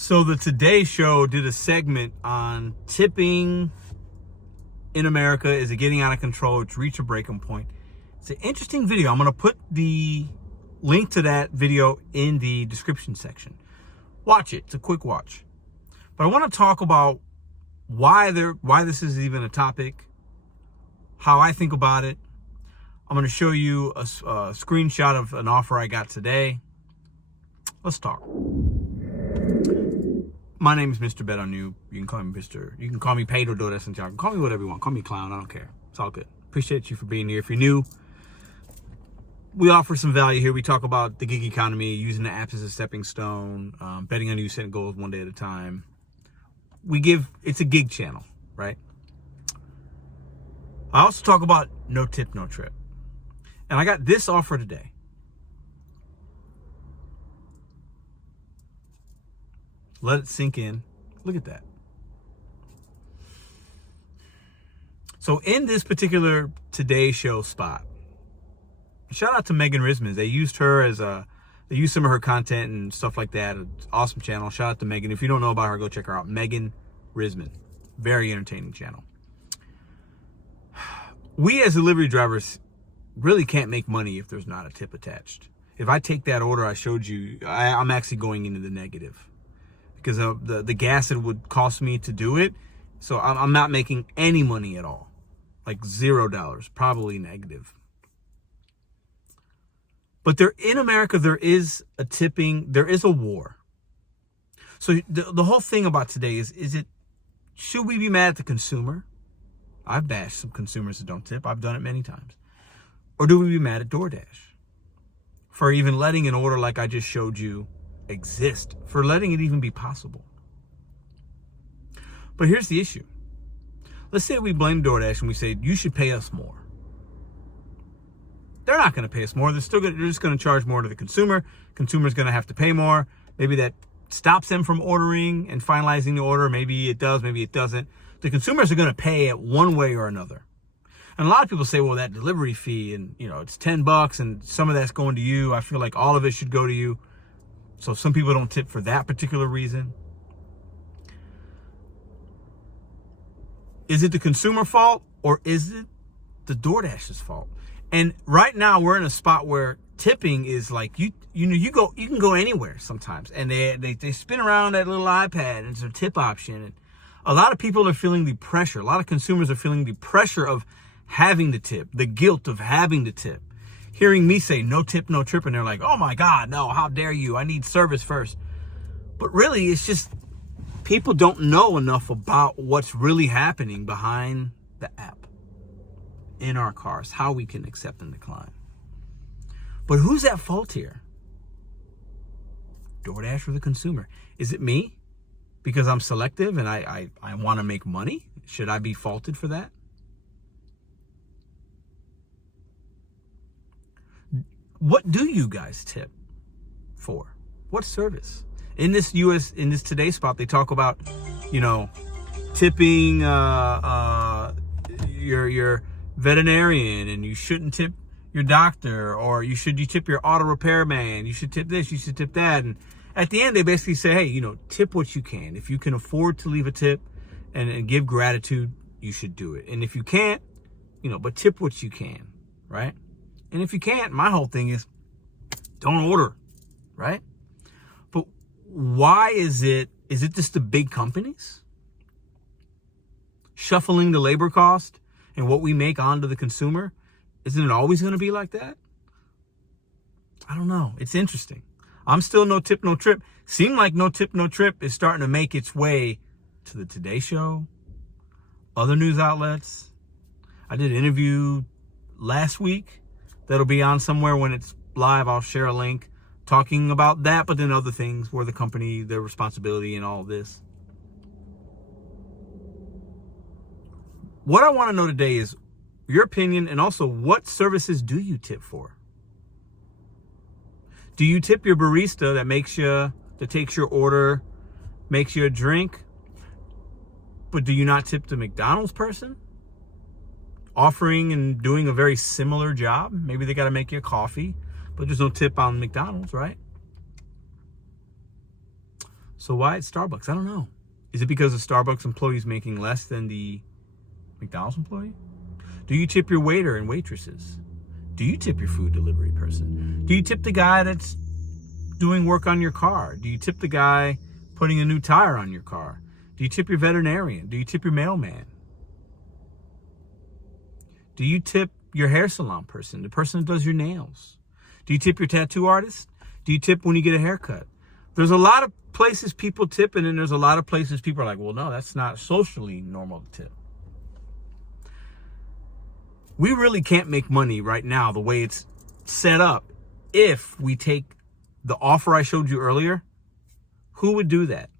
So the Today Show did a segment on tipping in America. Is it getting out of control? It's reached a breaking point. It's an interesting video. I'm going to put the link to that video in the description section. Watch it. It's a quick watch. But I want to talk about why this is even a topic, how I think about it. I'm going to show you a screenshot of an offer I got today. Let's talk. My name is Mr.BetonYou. You can call me Mr. You can call me Paid or Doordash. You can call me whatever you want. Call me Clown. I don't care. It's all good. Appreciate you for being here. If you're new, we offer some value here. We talk about the gig economy, using the apps as a stepping stone, betting on you, setting goals one day at a time. It's a gig channel, right? I also talk about no tip, no trip. And I got this offer today. Let it sink in. Look at that. So in this particular Today Show spot, shout out to Megan Risman. They used her they used some of her content and stuff like that. Awesome channel. Shout out to Megan. If you don't know about her, go check her out. Megan Risman. Very entertaining channel. We as delivery drivers really can't make money if there's not a tip attached. If I take that order I showed you, I'm actually going into the negative because of the gas it would cost me to do it. So I'm not making any money at all. Like $0, probably negative. But in America, there is a tipping, there is a war. So the whole thing about today is should we be mad at the consumer? I've bashed some consumers that don't tip. I've done it many times. Or do we be mad at Doordash for even letting an order like I just showed you exist, for letting it even be possible? But here's the issue. Let's say we blame Doordash and we say, you should pay us more. They're not going to pay us more. They're just going to charge more to the consumer. Consumer's going to have to pay more. Maybe that stops them from ordering and finalizing the order. Maybe it does, maybe it doesn't. The consumers are going to pay it one way or another. And a lot of people say, well, that delivery fee and, it's $10 and some of that's going to you. I feel like all of it should go to you. So some people don't tip for that particular reason. Is it the consumer fault or is it the Doordash's fault? And right now we're in a spot where tipping is like you can go anywhere sometimes, and they spin around that little iPad and it's a tip option. And a lot of people are feeling the pressure. A lot of consumers are feeling the pressure of having the tip, the guilt of having the tip. Hearing me say no tip, no trip, and they're like, oh my God, no, how dare you? I need service first. But really, it's just people don't know enough about what's really happening behind the app in our cars, how we can accept and decline. But who's at fault here? Doordash or the consumer? Is it me? Because I'm selective and I want to make money? Should I be faulted for that? What do you guys tip for? What service? In this Today spot, they talk about, tipping your veterinarian, and you shouldn't tip your doctor, or you tip your auto repairman. You should tip this, you should tip that. And at the end, they basically say, hey, tip what you can. If you can afford to leave a tip and give gratitude, you should do it. And if you can't, but tip what you can, right? And if you can't, my whole thing is don't order, right? But why is it just the big companies shuffling the labor cost and what we make onto the consumer? Isn't it always going to be like that? I don't know. It's interesting. I'm still no tip, no trip. Seem like no tip, no trip is starting to make its way to the Today Show, other news outlets. I did an interview last week that'll be on somewhere when it's live. I'll share a link talking about that, but then other things where the company, their responsibility and all of this. What I want to know today is your opinion, and also what services do you tip for? Do you tip your barista that takes your order, makes you a drink, but do you not tip the McDonald's person offering and doing a very similar job? Maybe they got to make you a coffee, but there's no tip on McDonald's, right? So why at Starbucks? I don't know. Is it because the Starbucks employee is making less than the McDonald's employee? Do you tip your waiter and waitresses? Do you tip your food delivery person? Do you tip the guy that's doing work on your car? Do you tip the guy putting a new tire on your car? Do you tip your veterinarian? Do you tip your mailman? Do you tip your hair salon person, the person that does your nails? Do you tip your tattoo artist? Do you tip when you get a haircut? There's a lot of places people tip, and then there's a lot of places people are like, well, no, that's not socially normal to tip. We really can't make money right now the way it's set up if we take the offer I showed you earlier. Who would do that?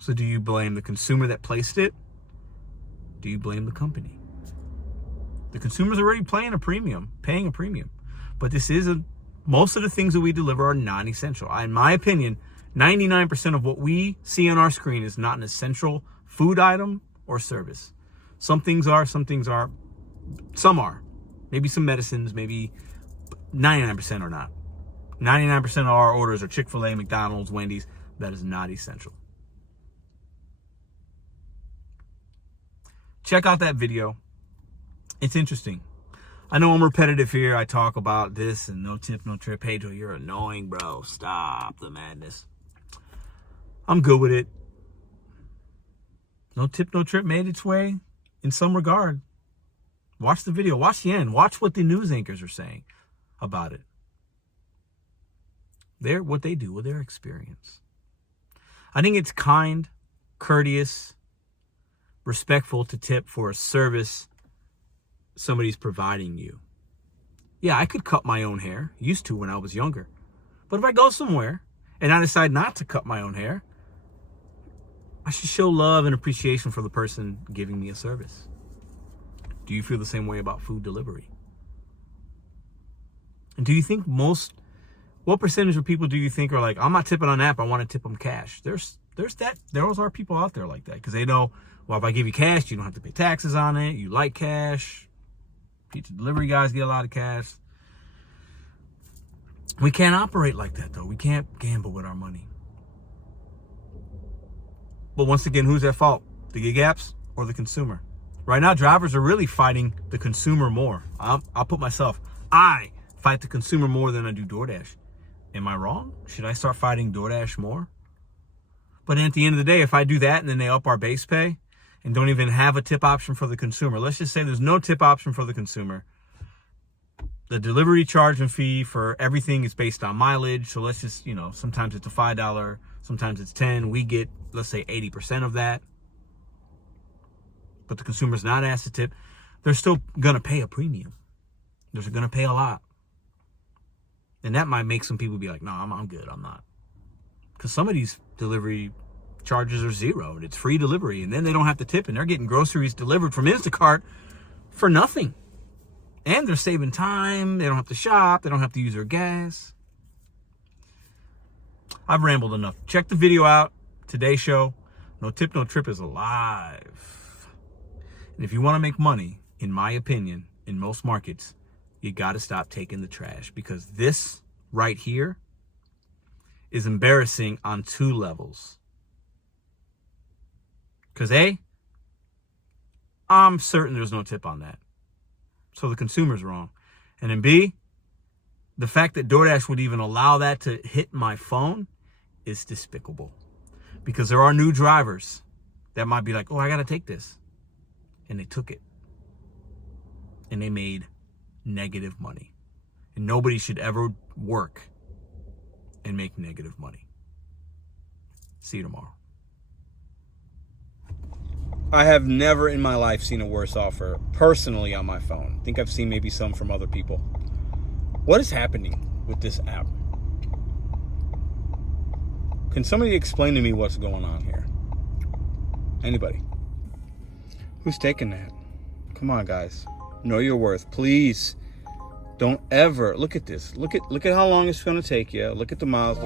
So do you blame the consumer that placed it? Do you blame the company? The consumer's already paying a premium. But most of the things that we deliver are non-essential. In my opinion, 99% of what we see on our screen is not an essential food item or service. Some things are, some things aren't. Some are. Maybe some medicines, maybe 99% are not. 99% of our orders are Chick-fil-A, McDonald's, Wendy's. That is not essential. Check out that video. It's interesting. I know I'm repetitive here. I talk about this and no tip, no trip. Hey, Joe, you're annoying, bro. Stop the madness. I'm good with it. No tip, no trip made its way in some regard. Watch the video. Watch the end. Watch what the news anchors are saying about it. What they do with their experience. I think it's kind, courteous, respectful to tip for a service somebody's providing you. Yeah, I could cut my own hair. Used to when I was younger. But if I go somewhere and I decide not to cut my own hair, I should show love and appreciation for the person giving me a service. Do you feel the same way about food delivery? And do you think what percentage of people do you think are like, I'm not tipping on app, I want to tip them cash? There are people out there like that because they know, well, if I give you cash, you don't have to pay taxes on it. You like cash. Pizza delivery guys get a lot of cash. We can't operate like that, though. We can't gamble with our money. But once again, who's at fault? The gig apps or the consumer? Right now, drivers are really fighting the consumer more. I'll put myself. I fight the consumer more than I do Doordash. Am I wrong? Should I start fighting Doordash more? But at the end of the day, if I do that and then they up our base pay and don't even have a tip option for the consumer, let's just say there's no tip option for the consumer. The delivery charge and fee for everything is based on mileage. So let's just, sometimes it's a $5, sometimes it's $10. We get, let's say, 80% of that. But the consumer's not asked to tip. They're still going to pay a premium. They're going to pay a lot. And that might make some people be like, no, I'm good. I'm not. Because some of these delivery charges are zero and it's free delivery. And then they don't have to tip and they're getting groceries delivered from Instacart for nothing. And they're saving time. They don't have to shop. They don't have to use their gas. I've rambled enough. Check the video out. Today's show. No Tip, No Trip is alive. And if you want to make money, in my opinion, in most markets, you got to stop taking the trash. Because this right here is embarrassing on two levels. Because A, I'm certain there's no tip on that. So the consumer's wrong. And then B, the fact that DoorDash would even allow that to hit my phone is despicable. Because there are new drivers that might be like, oh, I got to take this. And they took it. And they made negative money. And nobody should ever work and make negative money. See you tomorrow. I have never in my life seen a worse offer personally on my phone. I think I've seen maybe some from other people. What is happening with this app? Can somebody explain to me what's going on here? Anybody? Who's taking that? Come on, guys. Know your worth. Please don't ever look at this. Look at how long it's going to take you. Look at the miles.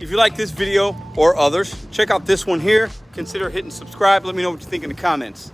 If you like this video or others, check out this one here. Consider hitting subscribe. Let me know what you think in the comments.